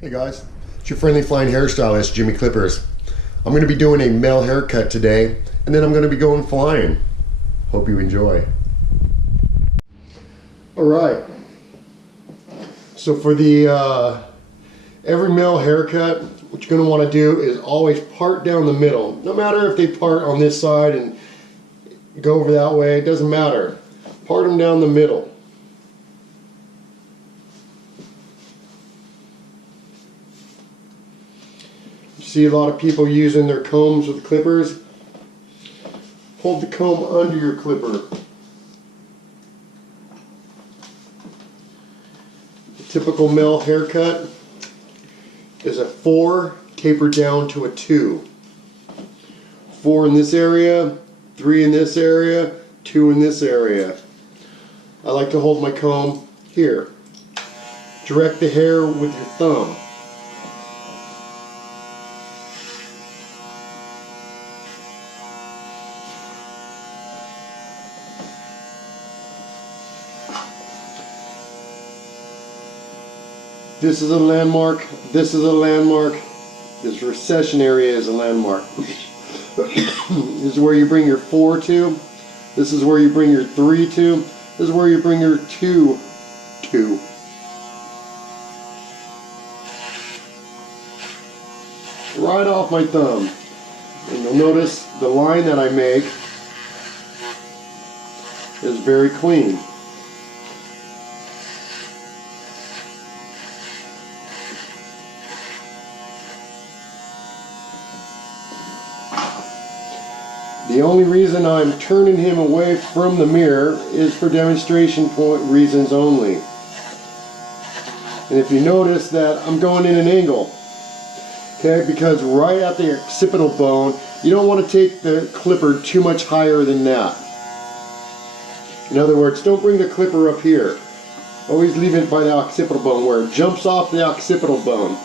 Hey guys, it's your friendly flying hairstylist, Jimmy Clippers. I'm going to be doing a male haircut today, and then I'm going to be going flying. Hope you enjoy. Alright, so for the every male haircut, what you're going to want to do is always part down the middle. No matter if they part on this side and go over that way, it doesn't matter. Part them down the middle. See a lot of people using their combs with clippers. Hold the comb under your clipper. The typical male haircut is a 4 tapered down to a 2. 4 in this area, 3 in this area, 2 in this area. I like to hold my comb here. Direct the hair with your thumb. This is a landmark, this is a landmark, this recession area is a landmark. This is where you bring your 4 to, this is where you bring your 3 to, this is where you bring your 2 to. Right off my thumb. And you'll notice the line that I make is very clean. The only reason I'm turning him away from the mirror is for demonstration point reasons only. And if you notice that I'm going in an angle, okay, because right at the occipital bone, you don't want to take the clipper too much higher than that. In other words, don't bring the clipper up here. Always leave it by the occipital bone where it jumps off the occipital bone.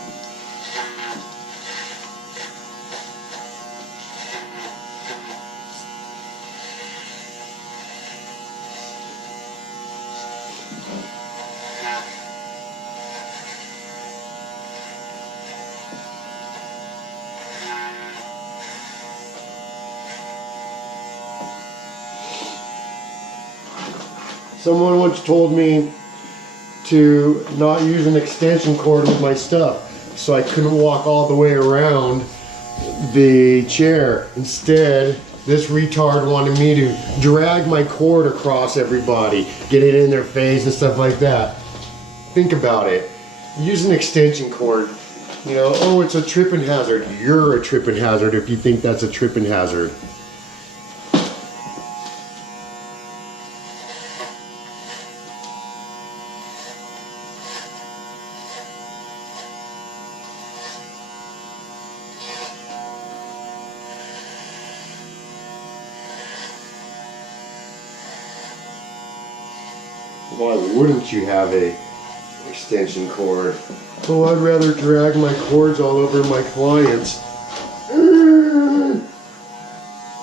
Someone once told me to not use an extension cord with my stuff, so I couldn't walk all the way around the chair. Instead, this retard wanted me to drag my cord across everybody, get it in their face and stuff like that. Think about it. Use an extension cord. You know, oh, it's a tripping hazard. You're a tripping hazard if you think that's a tripping hazard. Why wouldn't you have a extension cord? Oh, I'd rather drag my cords all over my clients.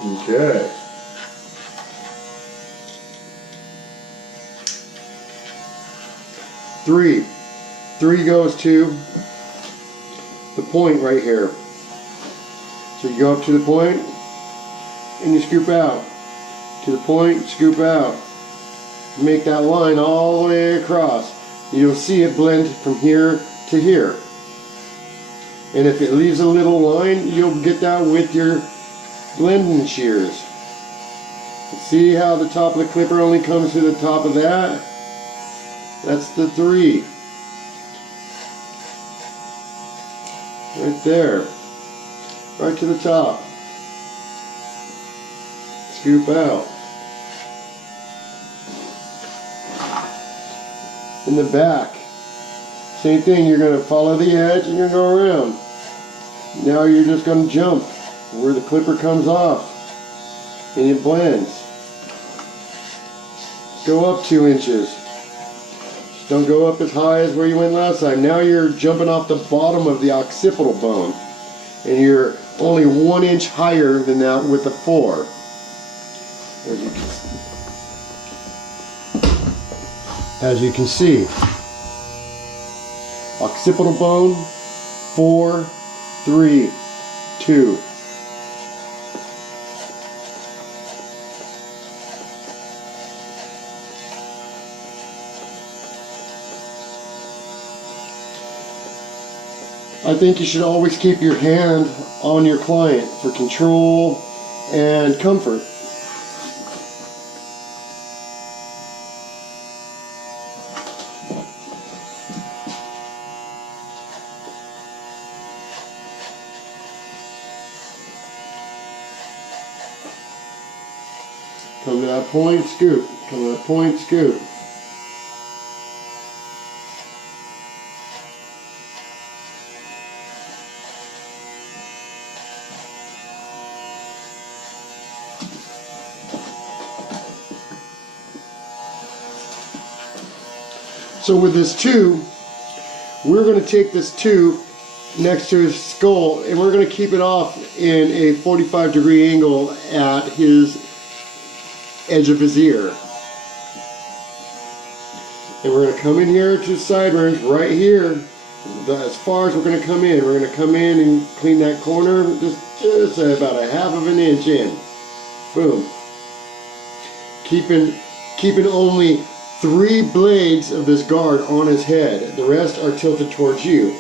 Okay. Three goes to the point right here. So you go up to the point and you scoop out. To the point, scoop out. Make that line all the way across. You'll see it blend from here to here. And if it leaves a little line, you'll get that with your blending shears. See how the top of the clipper only comes to the top of that? That's the 3. Right there. Right to the top. Scoop out. In the back, same thing, you're going to follow the edge and you're going to go around. Now you're just going to jump where the clipper comes off and it blends. Go up 2 inches. Just don't go up as high as where you went last time. Now you're jumping off the bottom of the occipital bone and you're only 1 inch higher than that with the 4. As you can see, occipital bone, 4, 3, 2. I think you should always keep your hand on your client for control and comfort. Come to that point, scoop. Come to that point, scoop. So with this tube, we're going to take this tube next to his skull and we're going to keep it off in a 45-degree angle at his edge of his ear. And we're going to come in here to the sideburns right here. As far as we're going to come in, we're going to come in and clean that corner just about a half of an inch in. Boom. Keeping only 3 blades of this guard on his head. The rest are tilted towards you.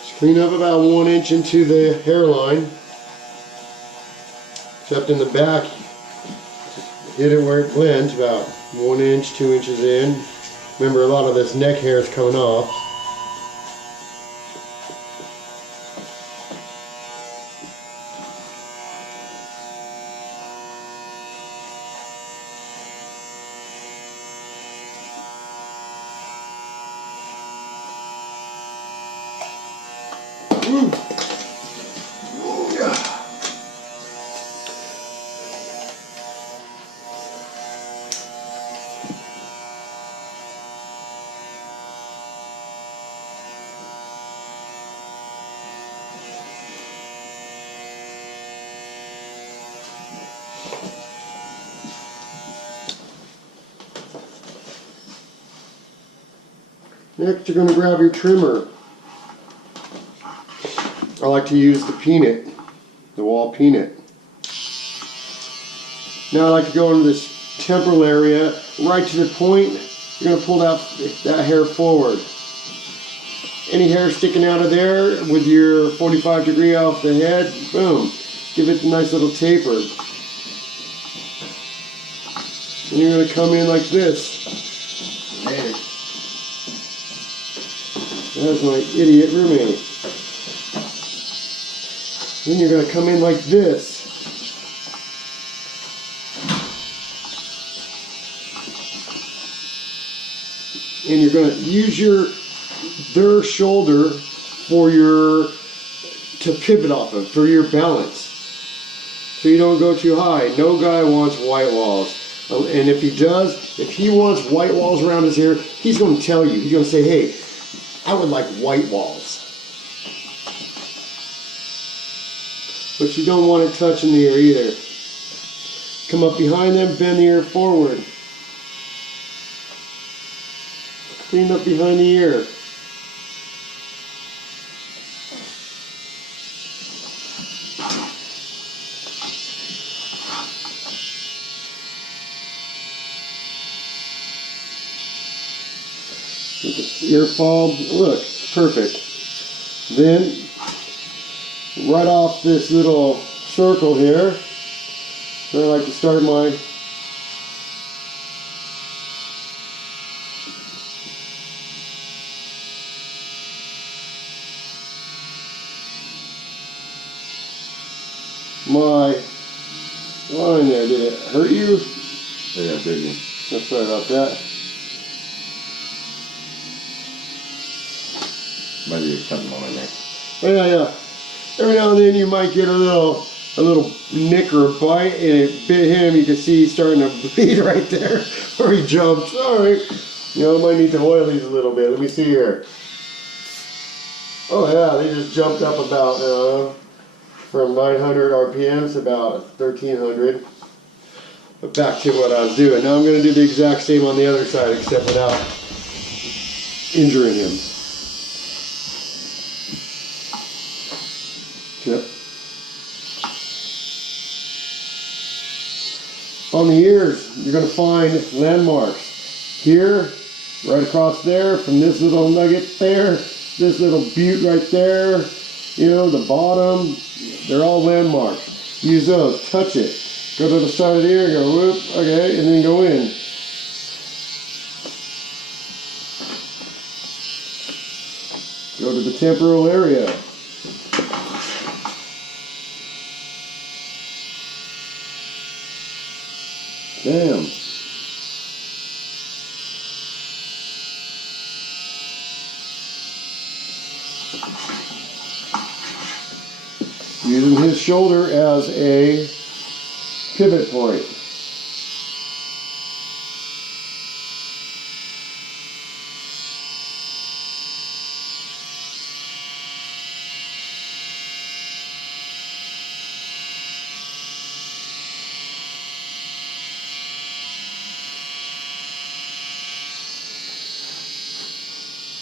Just clean up about 1 inch into the hairline. Except in the back, hit it where it blends, about 1 inch, 2 inches in. Remember, a lot of this neck hair is coming off. Next, you're going to grab your trimmer. I like to use the peanut, the wall peanut. Now I like to go into this temporal area, right to the point. You're going to pull that hair forward. Any hair sticking out of there with your 45-degree off the head, boom. Give it a nice little taper. And you're going to come in like this. Man. That's my idiot roommate. Then you're going to come in like this. And you're going to use their shoulder to pivot off of, for your balance. So you don't go too high. No guy wants white walls. And if he does, if he wants white walls around his ear, he's going to tell you. He's going to say, hey, I would like white walls. But you don't want it touching the ear either. Come up behind them, bend the ear forward. Clean up behind the ear. Ear fall, look, perfect. Then, right off this little circle here, where I like to start my line there. Did it hurt you? Yeah, it did me. I'm sorry about that. Maybe it's something on my neck. Oh, yeah. Every now and then you might get a little nick or a bite, and it bit him. You can see he's starting to bleed right there where he jumped. Sorry. You know, I might need to oil these a little bit. Let me see here. Oh yeah, they just jumped up about from 900 RPMs to about 1300. But back to what I was doing. Now I'm going to do the exact same on the other side, except without injuring him. Yep. On the ears, you're going to find landmarks. Here, right across there, from this little nugget there, this little butte right there, you know, the bottom, they're all landmarks. Use those, touch it. Go to the side of the ear, go whoop, okay, and then go in. Go to the temporal area. Bam. Using his shoulder as a pivot point.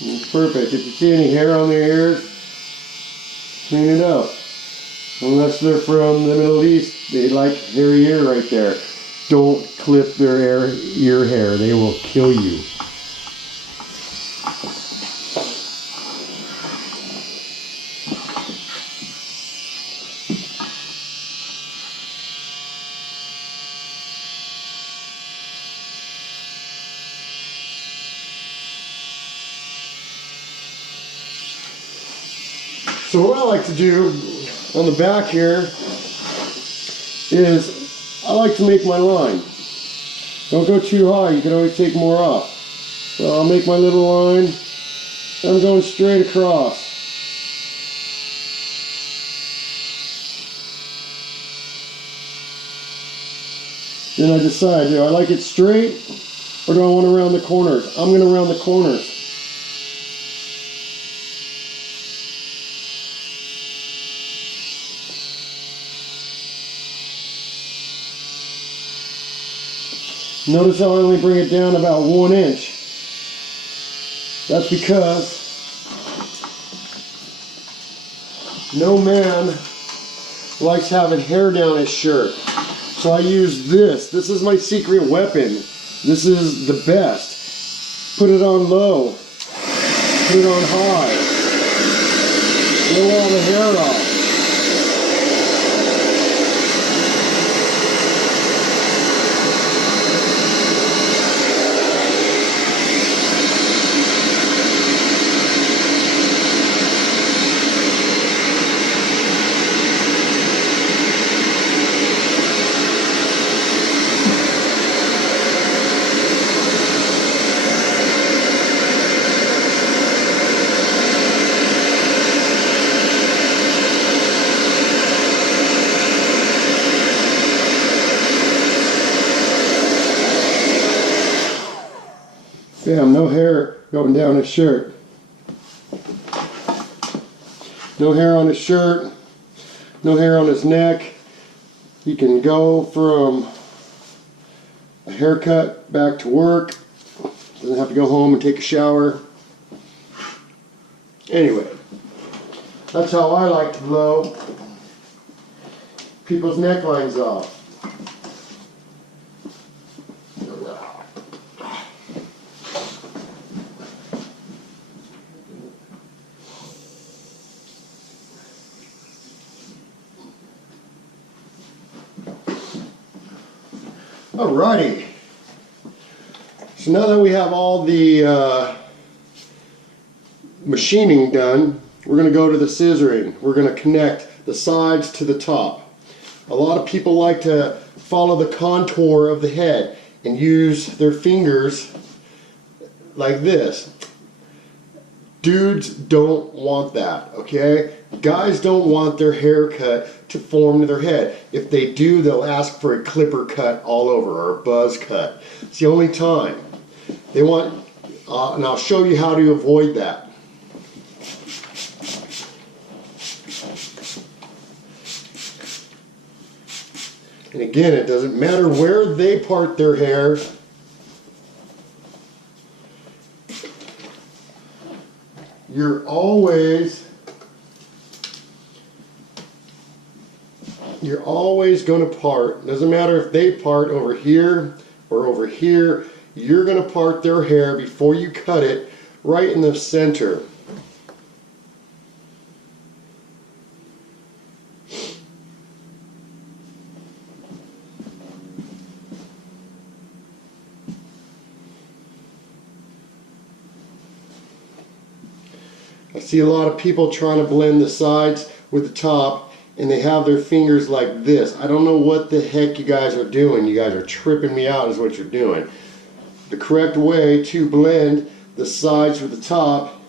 It's perfect. If you see any hair on their ears, clean it up. Unless they're from the Middle East, they like hairy ear right there. Don't clip their ear hair. They will kill you. So what I like to do on the back here is I like to make my line. Don't go too high, you can always take more off. So I'll make my little line. I'm going straight across. Then I decide, do I like it straight or do I want to round the corners? I'm going to round the corners. Notice how I only bring it down about 1 inch. That's because no man likes having hair down his shirt. So I use this. This is my secret weapon. This is the best. Put it on low. Put it on high. Blow all the hair off. Bam, no hair going down his shirt. No hair on his shirt. No hair on his neck. He can go from a haircut back to work. Doesn't have to go home and take a shower. Anyway, that's how I like to blow people's necklines off. Alrighty, so now that we have all the machining done, we're going to go to the scissoring. We're going to connect the sides to the top. A lot of people like to follow the contour of the head and use their fingers like this. Dudes don't want that, okay? Guys don't want their hair cut to form to their head. If they do, they'll ask for a clipper cut all over or a buzz cut. It's the only time. They want, and I'll show you how to avoid that. And again, it doesn't matter where they part their hair. You're always going to part. Doesn't matter if they part over here or over here. You're going to part their hair before you cut it right in the center. I see a lot of people trying to blend the sides with the top, and they have their fingers like this. I don't know what the heck you guys are doing. You guys are tripping me out is what you're doing. The correct way to blend the sides with the top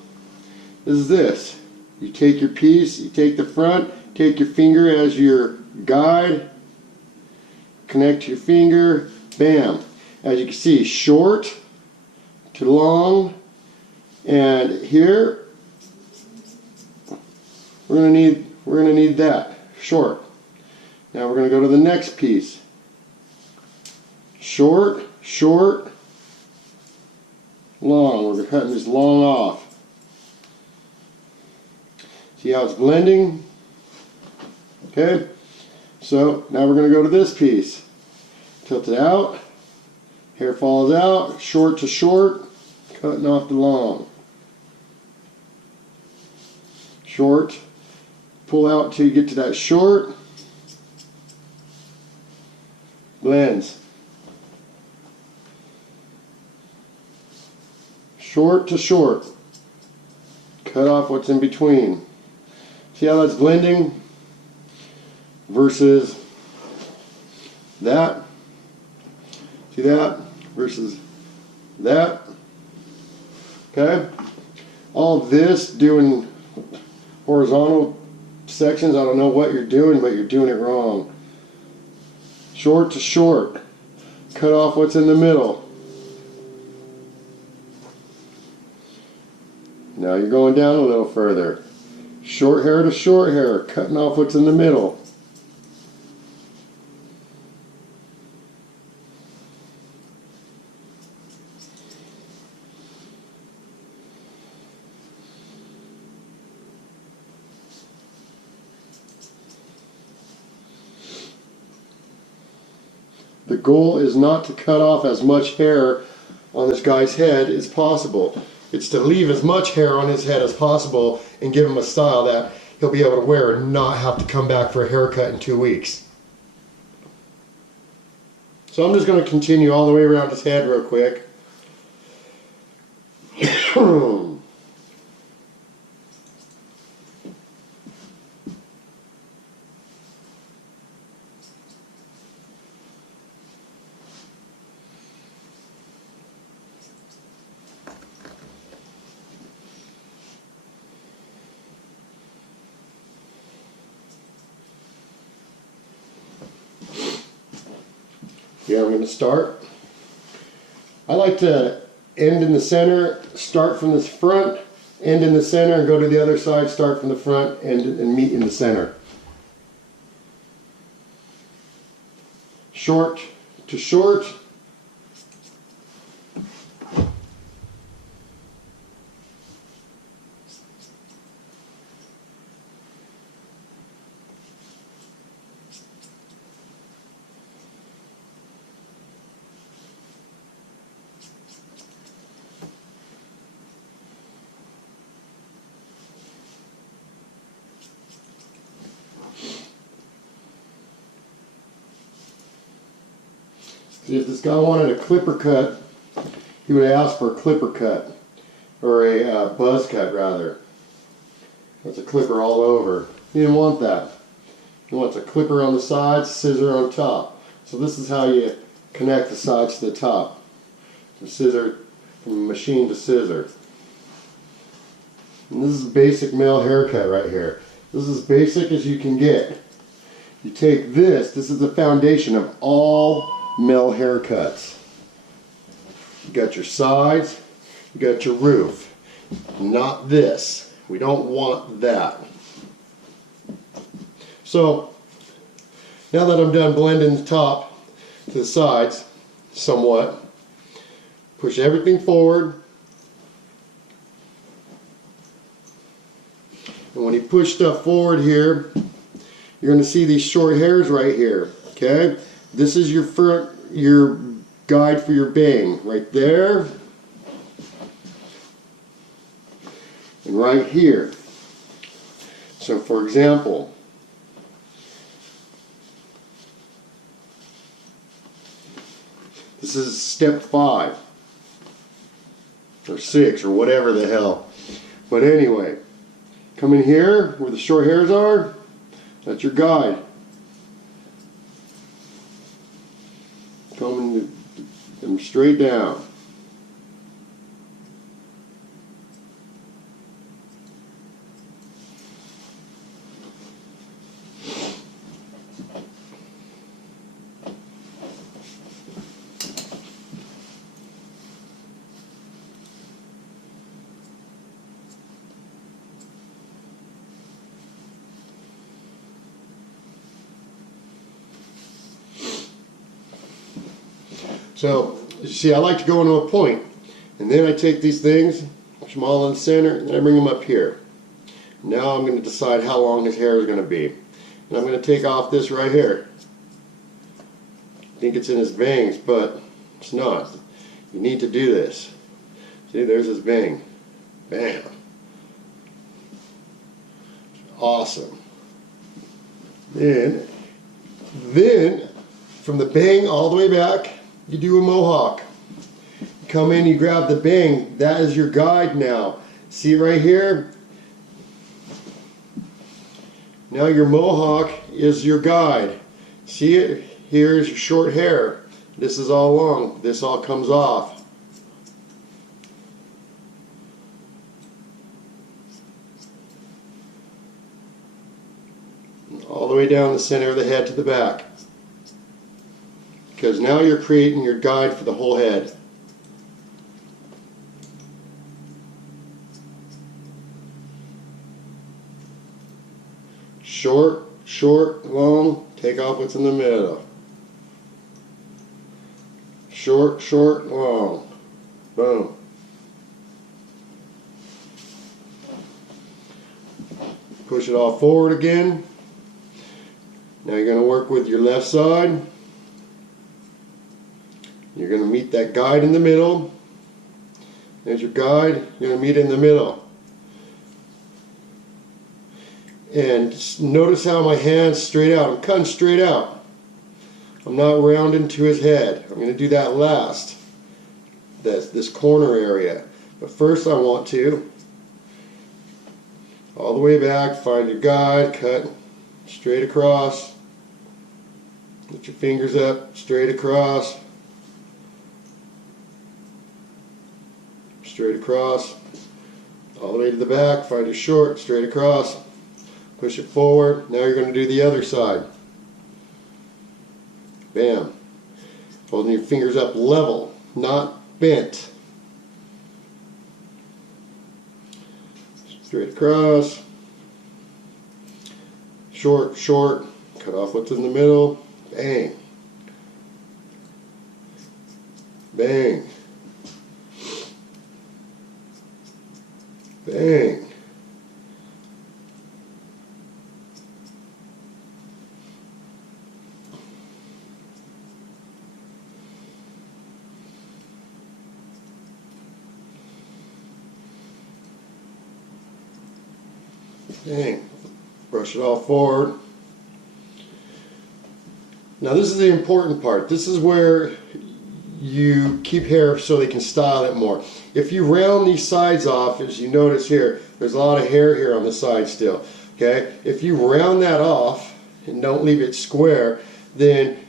is this. You take your piece, you take the front, take your finger as your guide, connect your finger, bam. As you can see, short to long, and here we're gonna need that short. Now we're gonna go to the next piece. Short, short, long. We're cutting this long off. See how it's blending? Okay. So now we're gonna go to this piece. Tilt it out. Hair falls out. Short to short, cutting off the long. Short. Pull out until you get to that short. Blends. Short to short. Cut off what's in between. See how that's blending? Versus that. See that? Versus that. Okay? All this doing horizontal sections, I don't know what you're doing, but you're doing it wrong. Short to short. Cut off what's in the middle. Now you're going down a little further. Short hair to short hair, cutting off what's in the middle. The goal is not to cut off as much hair on this guy's head as possible. It's to leave as much hair on his head as possible and give him a style that he'll be able to wear and not have to come back for a haircut in 2 weeks. So I'm just going to continue all the way around his head real quick. Yeah, I'm going to start. I like to end in the center, start from this front, end in the center, and go to the other side, start from the front, and meet in the center. Short to short. See, if this guy wanted a clipper cut, he would ask for a clipper cut, or a buzz cut rather. That's a clipper all over. He didn't want that. He wants a clipper on the sides, scissor on top. So this is how you connect the sides to the top. The scissor, from machine to scissor. And this is a basic male haircut right here. This is as basic as you can get. You take this is the foundation of all male haircuts. You got your sides, you got your roof. Not this. We don't want that. So Now that I'm done blending the top to the sides somewhat, push everything forward. And when you push stuff forward here, you're going to see these short hairs right here. Okay, this is your guide for your bang right there and right here. So for example, this is step 5 or 6 or whatever the hell. But anyway, come in here where the short hairs are. That's your guide. Coming them straight down. So, you see, I like to go into a point, and then I take these things, push them all in the center, and I bring them up here. Now I'm going to decide how long his hair is going to be. And I'm going to take off this right here. I think it's in his bangs, but it's not. You need to do this. See, there's his bang. Bam. Awesome. Then, from the bang all the way back, you do a mohawk. You come in, you grab the bang. That is your guide now. See right here? Now your mohawk is your guide. See it? Here's your short hair. This is all long. This all comes off. All the way down the center of the head to the back. Because now you're creating your guide for the whole head. Short, short, long, take off what's in the middle. Short, short, long. Boom. Push it all forward again. Now you're going to work with your left side. You're going to meet that guide in the middle. There's your guide. You're going to meet it in the middle. And notice how my hand's straight out. I'm cutting straight out. I'm not rounding to his head. I'm going to do that last. That's this corner area. But first I want to, all the way back, find your guide, cut straight across. Put your fingers up, straight across. Straight across, all the way to the back, find your short, straight across, push it forward. Now you're going to do the other side. Bam. Holding your fingers up level, not bent. Straight across, short, short, cut off what's in the middle, bang, bang. Bang. Bang. Brush it all forward. Now this is the important part. This is where you keep hair so they can style it more. If you round these sides off, as you notice here, there's a lot of hair here on the side still. Okay? If you round that off and don't leave it square, then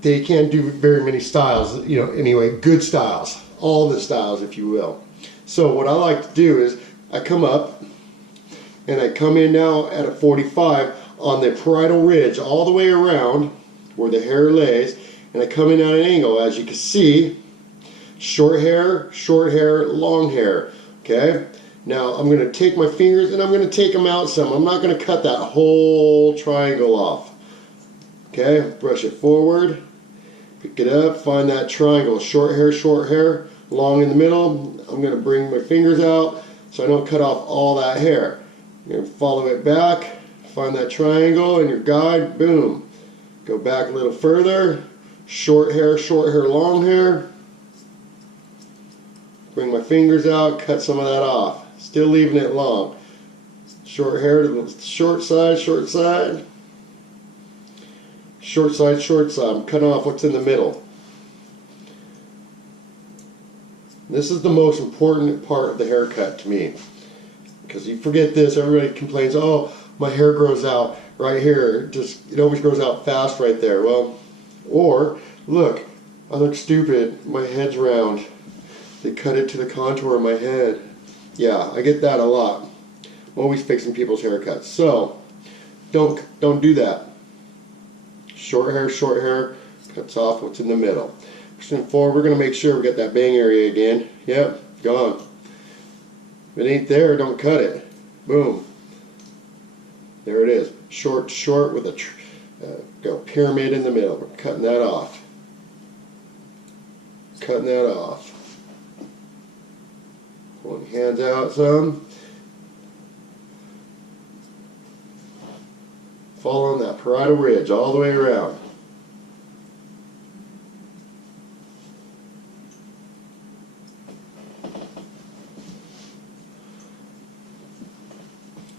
they can't do very many styles. You know, anyway, good styles. All the styles, if you will. So what I like to do is I come up and I come in now at a 45 on the parietal ridge all the way around where the hair lays, and I come in at an angle. As you can see, short hair, long hair. Okay? Now I'm going to take my fingers and I'm going to take them out some. I'm not going to cut that whole triangle off. Okay, brush it forward, pick it up, find that triangle, short hair, long in the middle. I'm going to bring my fingers out so I don't cut off all that hair. You're going to follow it back, find that triangle in your guide, boom. Go back a little further, short hair, long hair. Bring my fingers out, cut some of that off. Still leaving it long. Short hair to the short side, short side. Short side, short side. I'm cutting off what's in the middle. This is the most important part of the haircut to me. Because you forget this, everybody complains, oh, my hair grows out right here. It always grows out fast right there. Well, or, look, I look stupid. My head's round. They cut it to the contour of my head. Yeah, I get that a lot. I'm always fixing people's haircuts. So, don't do that. Short hair, cuts off what's in the middle. Pushing forward, we're going to make sure we get that bang area again. Yep, gone. If it ain't there, don't cut it. Boom. There it is. Short with a pyramid in the middle. We're cutting that off. Cutting that off. Pulling hands out some. Following that parietal ridge all the way around.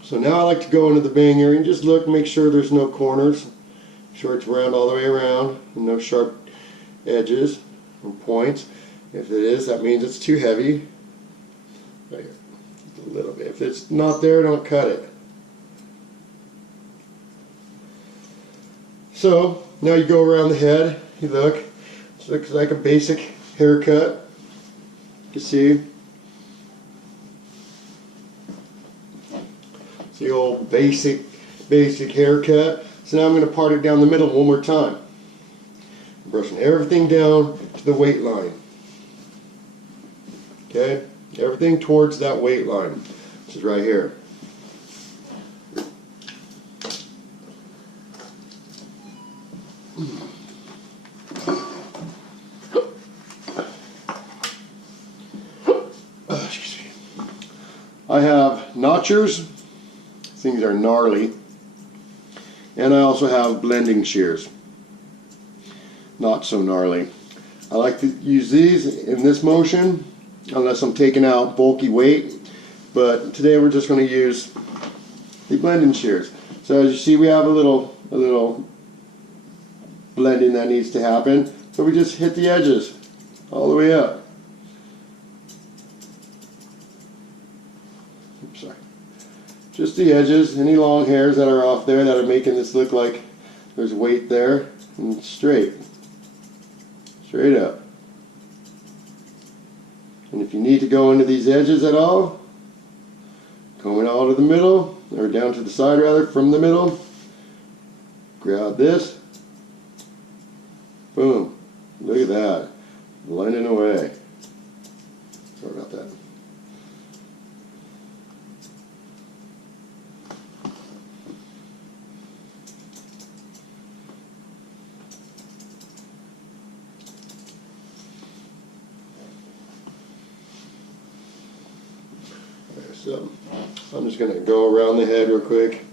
So now I like to go into the bang area and just look, make sure there's no corners. Sure it's round all the way around, and no sharp edges or points. If it is, that means it's too heavy. Right here, just a little bit. If it's not there, don't cut it. So now you go around the head. You look. It looks like a basic haircut. You see. It's the old basic haircut. So now I'm going to part it down the middle one more time. I'm brushing everything down to the weight line. Okay? Everything towards that weight line, which is right here. I have notchers. Things are gnarly. And I also have blending shears. Not so gnarly. I like to use these in this motion unless I'm taking out bulky weight. But today we're just going to use the blending shears. So as you see, we have a little blending that needs to happen. So we just hit the edges all the way up. Oops, sorry. Just the edges, any long hairs that are off there that are making this look like there's weight there, and straight up. And if you need to go into these edges at all, coming all to the middle, or down to the side rather, from the middle, grab this, boom, look at that, blending away. Sorry about that. So I'm just going to go around the head real quick.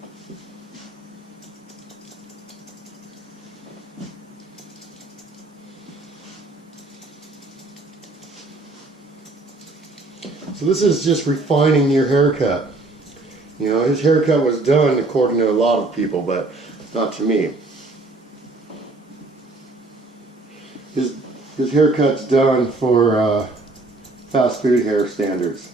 So this is just refining your haircut. You know, his haircut was done according to a lot of people, but not to me. His haircut's done for fast food hair standards.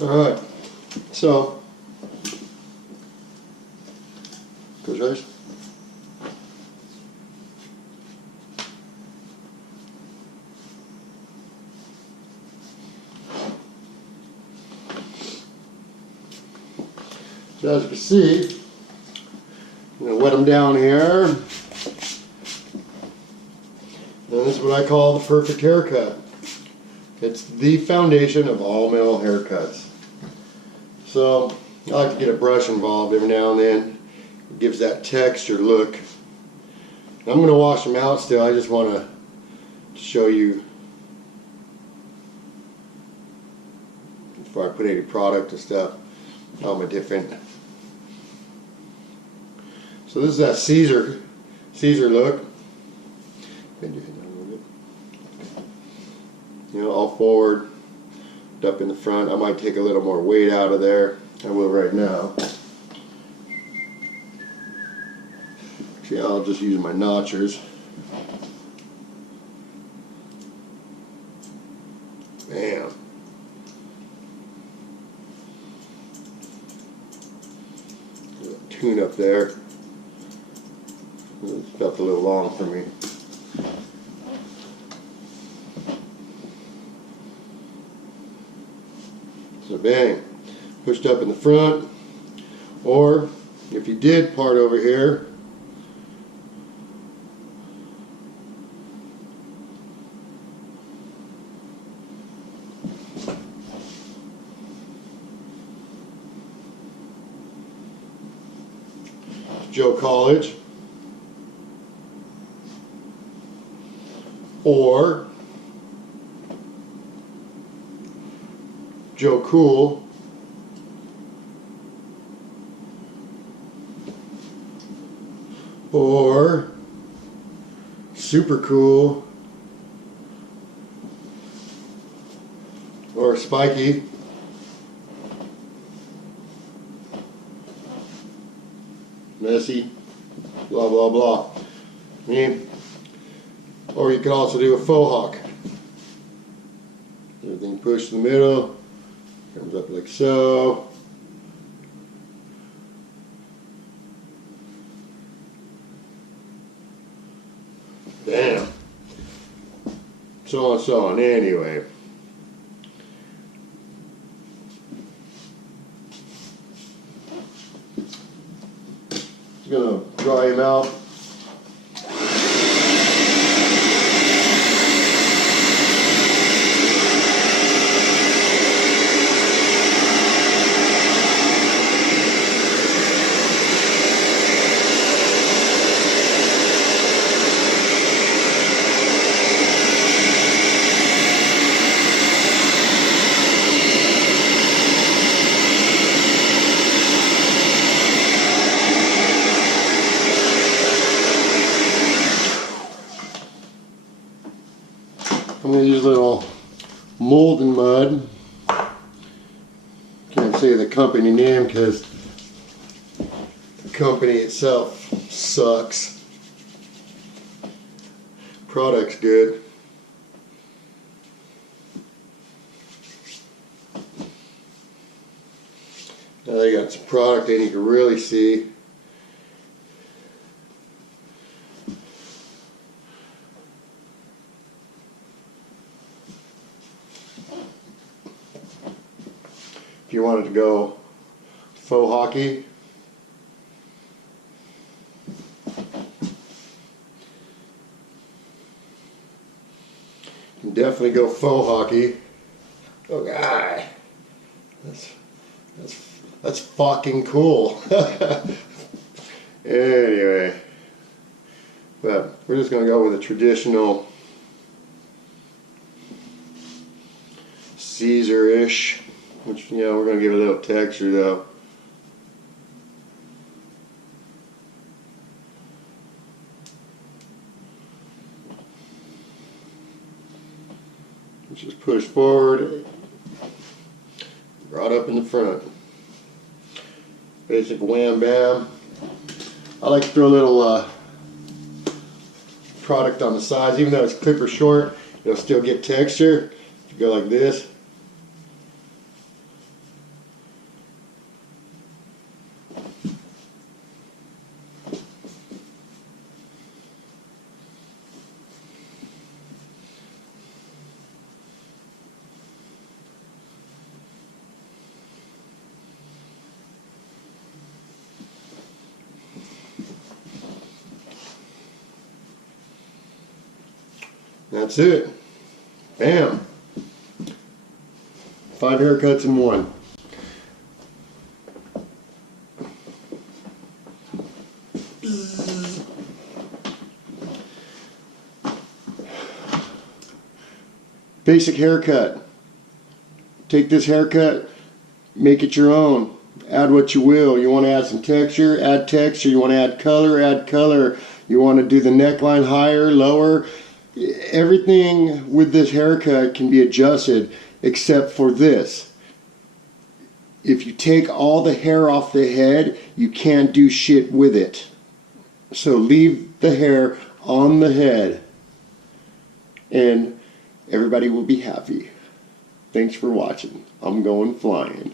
Alright, so, goes right. So as you can see, I'm going to wet them down here. And this is what I call the perfect haircut. It's the foundation of all male haircuts. So I like to get a brush involved every now and then. It gives that texture look. I'm going to wash them out still. I just want to show you before I put any product and stuff how I'm different. So this is that Caesar look. Bend your head down a little bit. You know, all forward, up in the front. I might take a little more weight out of there. I will right now. See, I'll just use my notchers. Bam. Tune up there. It felt a little long for me. So bang, pushed up in the front, or if you did part over here, Joe College, or Joe Cool, or Super Cool, or Spiky, Messy, blah blah blah. I mean, or you can also do a faux hawk. Everything pushed in the middle, comes up like so. Bam. So on, so on. Anyway. Just gonna dry him out. I'm going to use a little Molten Mud. Can't say the company name because the company itself sucks. Product's good. Now they got some product in you can really see. If you wanted to go faux hockey, you can definitely go faux hockey. Oh God, that's fucking cool. Anyway, but we're just gonna go with a traditional Caesar-ish. Which, you know, we're going to give it a little texture though. Just push forward, right up in the front. Basic wham bam. I like to throw a little product on the sides, even though it's clipper short, it'll still get texture. If you go like this. That's it. Bam. 5 haircuts in one. Basic haircut. Take this haircut, make it your own. Add what you will. You want to add some texture, add texture. You want to add color. You want to do the neckline higher, lower. Everything with this haircut can be adjusted except for this. If you take all the hair off the head, you can't do shit with it. So leave the hair on the head and everybody will be happy. Thanks for watching. I'm going flying.